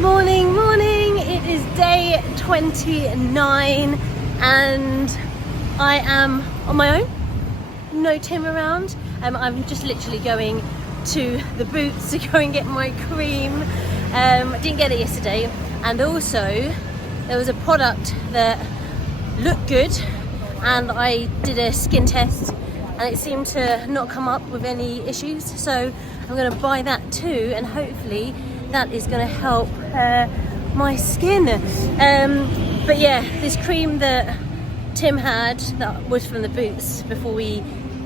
Morning, morning. It is day 29 and I am on my own. No Tim around. I'm just literally going to the Boots to go and get my cream. I didn't get it yesterday, and also there was a product that looked good and I did a skin test and it seemed to not come up with any issues, so I'm going to buy that too, and hopefully that is going to help my skin. But yeah, this cream that Tim had that was from the Boots before we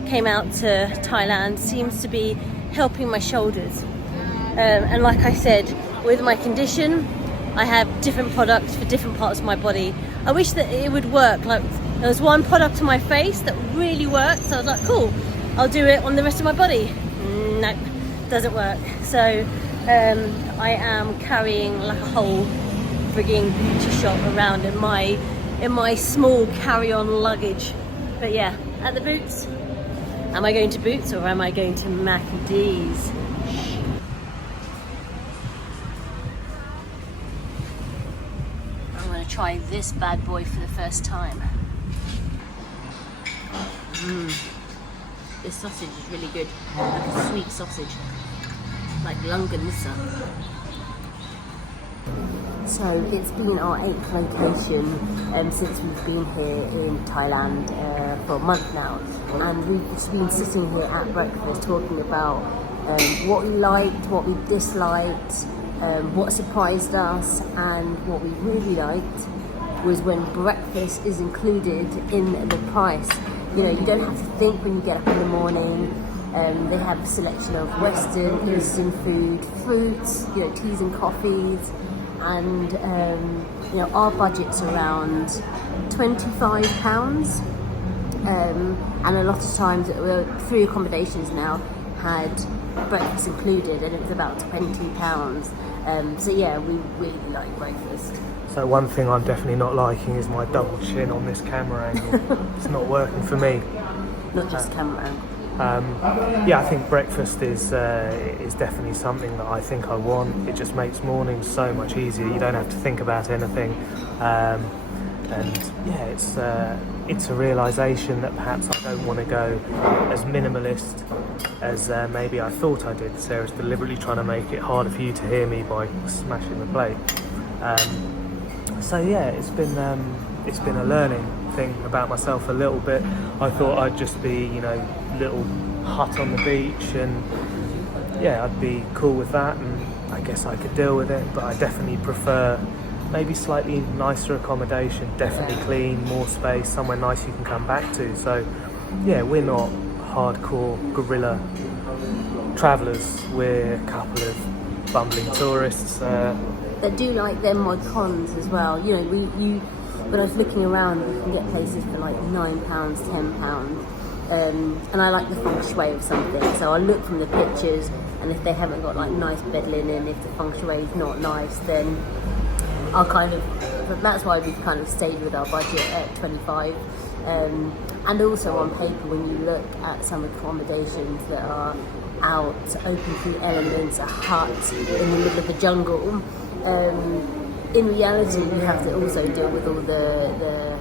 came out to Thailand seems to be helping my shoulders, and like I said, with my condition I have different products for different parts of my body. I wish that it would work. Like, there was one product on my face that really worked, so I was like, cool, I'll do it on the rest of my body. Nope, doesn't work. So I am carrying like a whole frigging beauty shop around in my small carry-on luggage. But yeah, at the Boots. Am I going to Boots or am I going to Maccadee's? I'm going to try this bad boy for the first time. This sausage is really good, like a sweet sausage, like Lunganissa. So it's been our 8th location since we've been here in Thailand for a month now, and we've just been sitting here at breakfast talking about what we liked, what we disliked, what surprised us, and what we really liked was when breakfast is included in the price. You know, you don't have to think when you get up in the morning. They have a selection of Western, Eastern food, fruits, you know, teas and coffees, and you know, our budget's around £25, and a lot of times 3 accommodations now had breakfast included, and it was about £20. So yeah, we really like breakfast. So one thing I'm definitely not liking is my double chin on this camera angle. It's not working for me. Not just camera angle. Yeah, I think breakfast is definitely something that I think I want. It just makes mornings so much easier. You don't have to think about anything, and yeah, it's a realisation that perhaps I don't want to go as minimalist as maybe I thought I did. Sarah's deliberately trying to make it harder for you to hear me by smashing the plate. So yeah, it's been a learning thing about myself a little bit. I thought I'd just be, you know, little hut on the beach, and yeah, I'd be cool with that, and I guess I could deal with it. But I definitely prefer maybe slightly nicer accommodation, definitely clean, more space, somewhere nice you can come back to. So yeah, we're not hardcore guerrilla travellers. We're a couple of bumbling tourists that do like their mod cons as well. You know, when I was looking around, you can get places for like £9, £10, and I like the feng shui of something. So I'll look from the pictures, and if they haven't got like nice bed linen, if the feng shui is not nice, then I'll kind of. That's why we've kind of stayed with our budget at 25. And also on paper, when you look at some accommodations that are out, open free elements, a hut in the middle of the jungle. In reality, you have to also deal with all the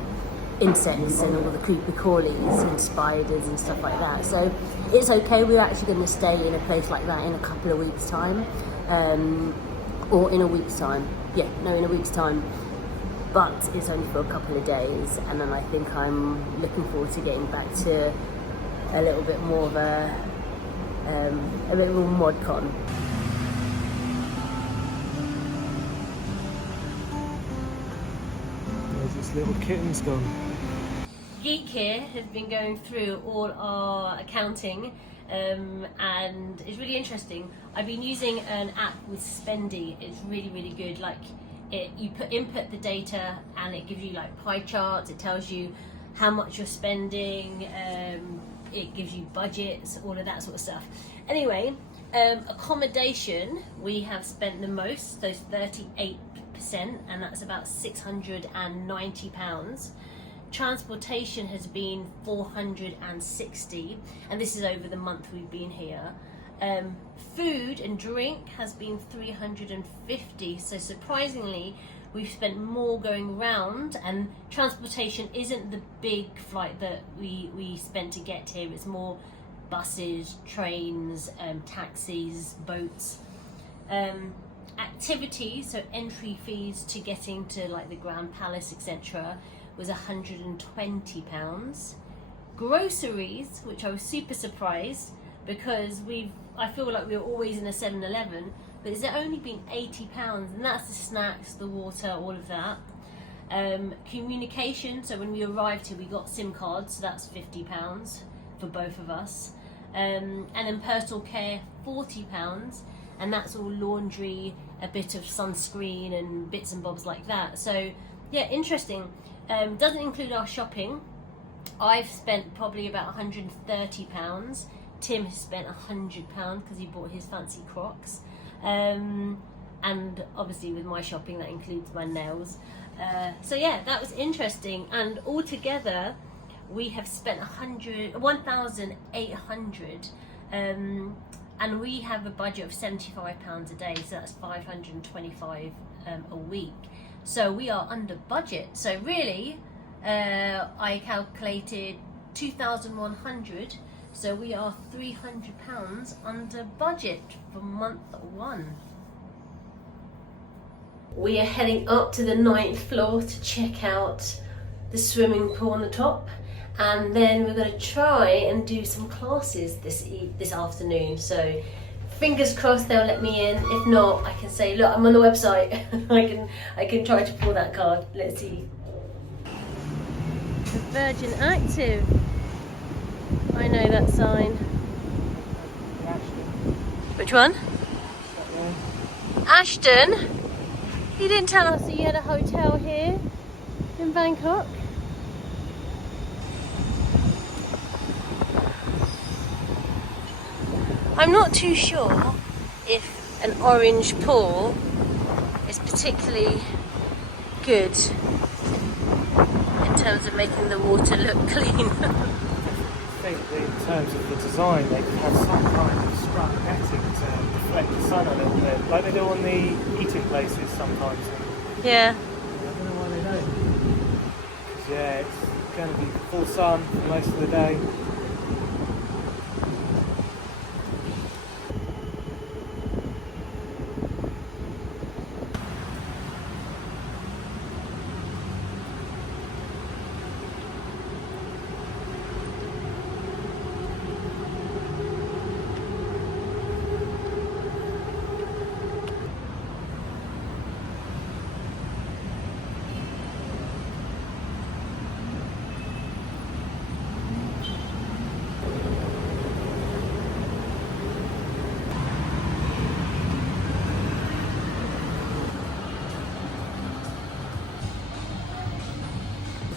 insects and all the creepy crawlies and spiders and stuff like that. So it's okay. We're actually going to stay in a place like that in a couple of weeks' time, or in a week's time. Yeah, no, in a week's time. But it's only for a couple of days, and then I think I'm looking forward to getting back to a little bit more of a bit more mod con. This little kitten's gone. Geek here has been going through all our accounting, and it's really interesting. I've been using an app with Spendy. It's really, really good. Like, you input the data and it gives you like pie charts. It tells you how much you're spending. It gives you budgets, all of that sort of stuff. Anyway, accommodation, we have spent the most, those 38%, and that's about £690. Transportation has been 460, and this is over the month we've been here. Food and drink has been $350. So surprisingly, we've spent more going round, and transportation isn't the big flight that we spent to get here. It's more buses, trains, taxis, boats. Activities, so entry fees to getting to like the Grand Palace, etc., was £120. Groceries, which I was super surprised, because I feel like we were always in a 7-Eleven, but it's only been £80, and that's the snacks, the water, all of that. Communication, so when we arrived here we got SIM cards, so that's £50 for both of us. And then personal care, £40, and that's all laundry, a bit of sunscreen and bits and bobs like that. So yeah, interesting. Doesn't include our shopping. I've spent probably about £130. Tim has spent £100 because he bought his fancy Crocs. And obviously with my shopping that includes my nails. So yeah, that was interesting. And altogether we have spent 1,800. And we have a budget of £75 a day, so that's $525 a week. So we are under budget. So really, I calculated 2,100. So we are £300 under budget for month one. We are heading up to the 9th floor to check out the swimming pool on the top, and then we're going to try and do some classes this afternoon. So fingers crossed they'll let me in. If not, I can say, look, I'm on the website. I can try to pull that card. Let's see. The Virgin Active. I know that sign. Which one? Ashton? You didn't tell us that you had a hotel here in Bangkok. I'm not too sure if an orange pool is particularly good in terms of making the water look clean. I think that in terms of the design, they could have some kind of strut netting to deflect the sun a little bit, like they do on the eating places sometimes. Yeah. I don't know why they don't. Because yeah, it's going to be full sun for most of the day.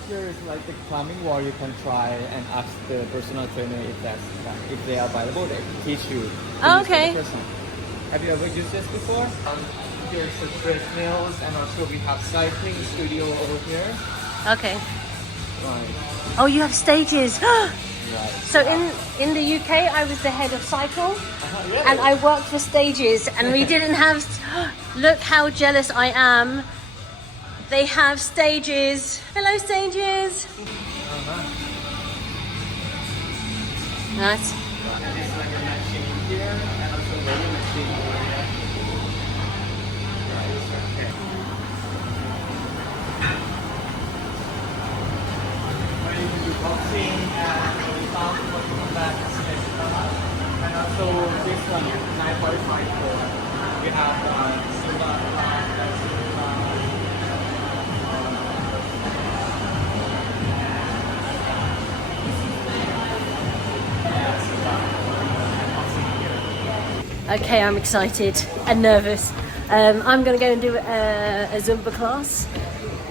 There is like the climbing wall. You can try and ask the personal trainer if they are available. They can teach you. Oh, okay. Have you ever used this before? Here's the treadmills, and also we have cycling studio over here. Okay. Right. Oh, you have stages. Right. So in the UK, I was the head of cycle, Really? and I worked for stages, and we didn't have. Look how jealous I am. They have stages. Hello, stages. Nice. It's like a machine here, and also another machine over here. Right. Okay. Where you can do boxing and pump for combat and special. And also this one, 945 for. We have Zumba. Okay, I'm excited and nervous. I'm going to go and do a Zumba class,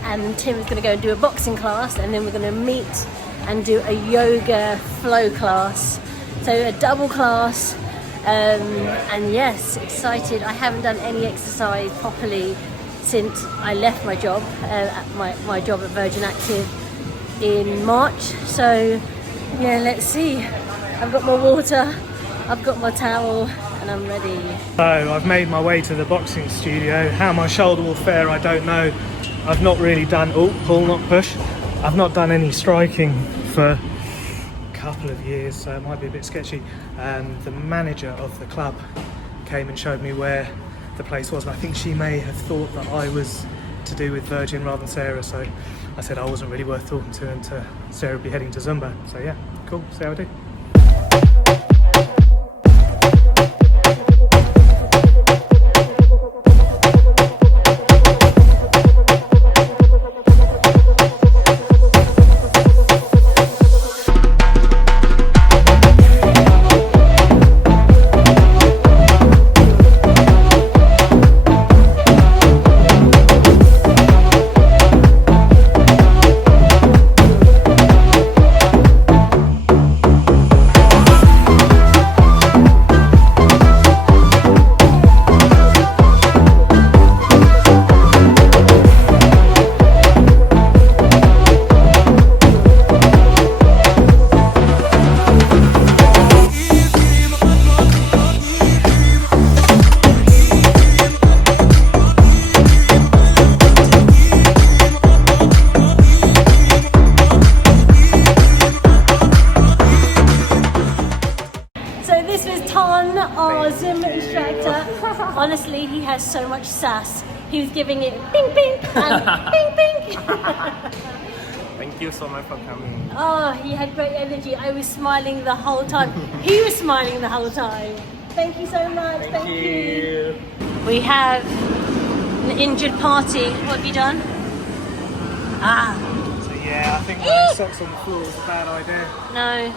and Tim is going to go and do a boxing class, and then we're going to meet and do a yoga flow class. So a double class, and yes, excited. I haven't done any exercise properly since I left my job, my job at Virgin Active in March. So yeah, let's see. I've got my water, I've got my towel. and I'm ready. So I've made my way to the boxing studio. How my shoulder will fare, I don't know. I've not really done, oh, pull, not push. I've not done any striking for a couple of years, so it might be a bit sketchy. The manager of the club came and showed me where the place was, and I think she may have thought that I was to do with Virgin rather than Sarah, so I said I wasn't really worth talking to, and Sarah would be heading to Zumba. So yeah, cool, see how I do. Our Zumba instructor, honestly, he has so much sass. He was giving it ping ping and ping ping. Thank you so much for coming. Oh, he had great energy. I was smiling the whole time. He was smiling the whole time. Thank you so much. Thank you. We have an injured party. What have you done? So yeah, I think wearing socks on the floor was a bad idea. No.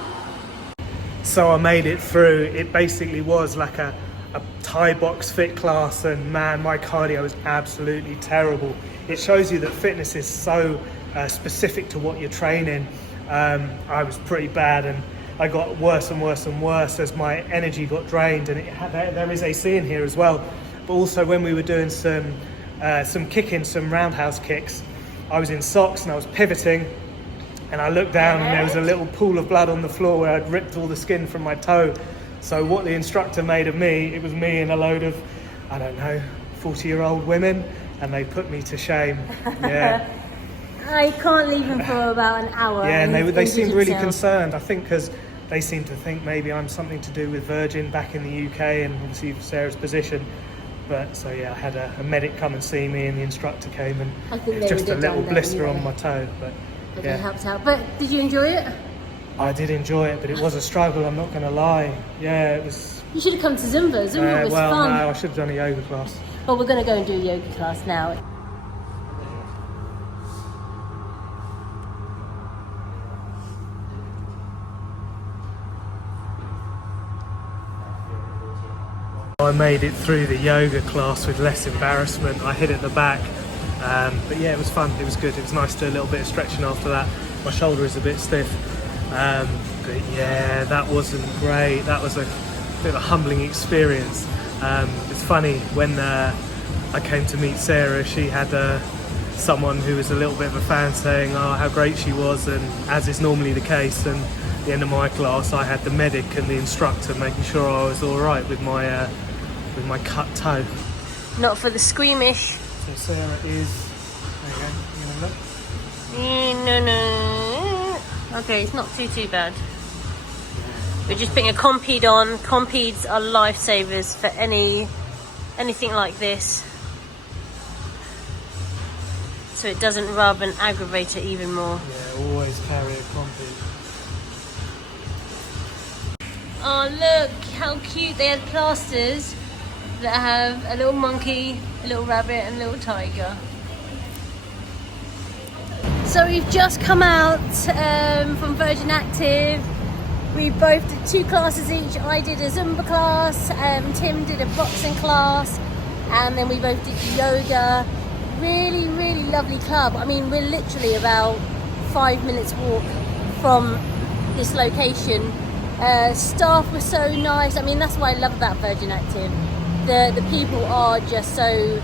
So I made it through. It basically was like a Thai box fit class, and man, my cardio was absolutely terrible. It shows you that fitness is so specific to what you're training. I was pretty bad, and I got worse and worse and worse as my energy got drained, and there is AC in here as well. But also when we were doing some kicking, some roundhouse kicks, I was in socks and I was pivoting, and I looked down and there was a little pool of blood on the floor where I'd ripped all the skin from my toe. So what the instructor made of me, it was me and a load of, I don't know, 40-year-old women, and they put me to shame. Yeah. I can't leave him for about an hour. Yeah, and they seemed really concerned. I think because they seemed to think maybe I'm something to do with Virgin back in the UK, and obviously Sarah's position. But so yeah, I had a medic come and see me, and the instructor came, and it was just a little blister on my toe. But yeah, it helped out. But did you enjoy it? I did enjoy it, but it was a struggle. I'm not going to lie. Yeah, it was. You should have come to Zumba. Zumba was well, fun. No, I should have done a yoga class. Well, we're going to go and do a yoga class now. I made it through the yoga class with less embarrassment. I hid at the back, but yeah, it was fun. It was good. It was nice to do a little bit of stretching after that. My shoulder is a bit stiff, but yeah, that wasn't great. That was a bit of a humbling experience. It's funny, when I came to meet Sarah, she had someone who was a little bit of a fan saying, oh, how great she was, and as is normally the case, and at the end of my class I had the medic and the instructor making sure I was all right with my cut toe. Not for the squeamish. So Sarah is, there you go, you gonna look? No. Okay, it's not too bad. We're just putting a compede on. Compedes are lifesavers for anything like this, so it doesn't rub and aggravate it even more. Yeah, always carry a compede. Oh look how cute, they had plasters that have a little monkey, a little rabbit and a little tiger. So we've just come out from Virgin Active. We both did 2 classes each. I did a Zumba class, Tim did a boxing class, and then we both did yoga. Really, really lovely club. I mean, we're literally about 5 minutes walk from this location. Staff were so nice. I mean, that's what I love about Virgin Active. The people are just so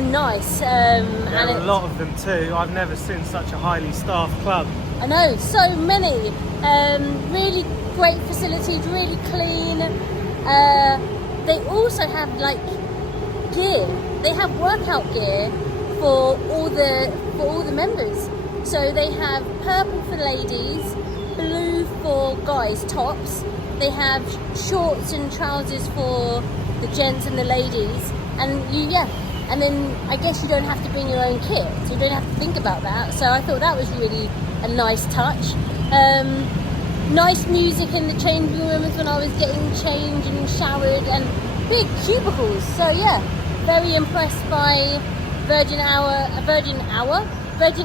nice. And a lot of them too. I've never seen such a highly staffed club. I know, so many. Really great facilities, really clean. They also have like gear. They have workout gear for all the members. So they have purple for ladies, blue for guys, tops. They have shorts and trousers for the gents and the ladies. And and then I guess you don't have to bring your own kit, so you don't have to think about that. So I thought that was really a nice touch. Nice music in the changing rooms when I was getting changed and showered, and big cubicles. So yeah, very impressed by Virgin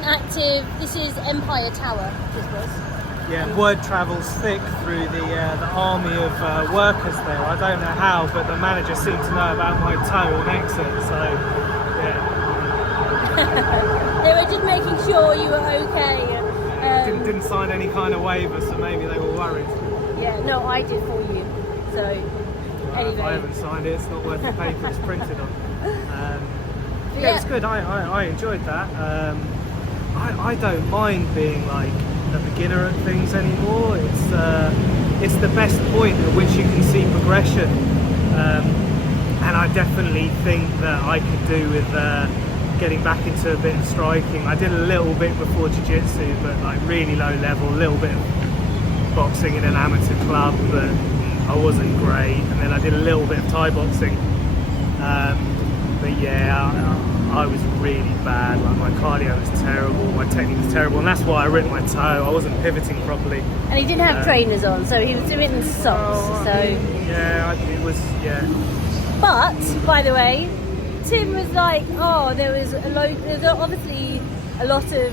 Active. This is Empire Tower. This was. Yeah, word travels thick through the army of workers there. I don't know how, but the manager seemed to know about my toe on exit, so yeah. They were just making sure you were okay. Didn't sign any kind of waiver, so maybe they were worried. Yeah, no, I did for you. So, anyway. If I haven't signed it, it's not worth the paper it's printed on. Yeah, it's good. I enjoyed that. I don't mind being like a beginner at things anymore. It's the best point at which you can see progression, and I definitely think that I could do with getting back into a bit of striking. I did a little bit before jiu-jitsu, but like really low level, a little bit of boxing in an amateur club, but I wasn't great. And then I did a little bit of Thai boxing, but yeah, I was really bad. Like my cardio was terrible, my technique was terrible, and that's why I ripped my toe. I wasn't pivoting properly. And he didn't have trainers on, so he was doing it in socks. Yeah, it was, yeah. But by the way, Tim was like, oh, there's obviously a lot of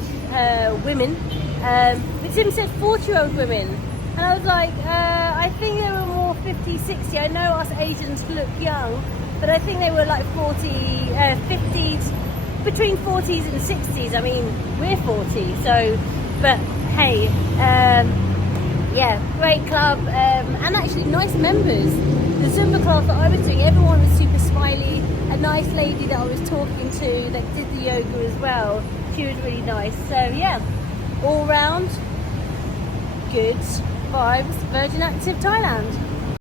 women, but Tim said 40-year-old women, and I was like, I think there were more 50, 60. I know us Asians look young, but I think they were like 50s, between 40s and 60s. I mean, we're 40, so, but hey, yeah, great club, and actually nice members. The Zumba class that I was doing, everyone was super smiley. A nice lady that I was talking to that did the yoga as well, she was really nice. So yeah, all round, good vibes, Virgin Active Thailand.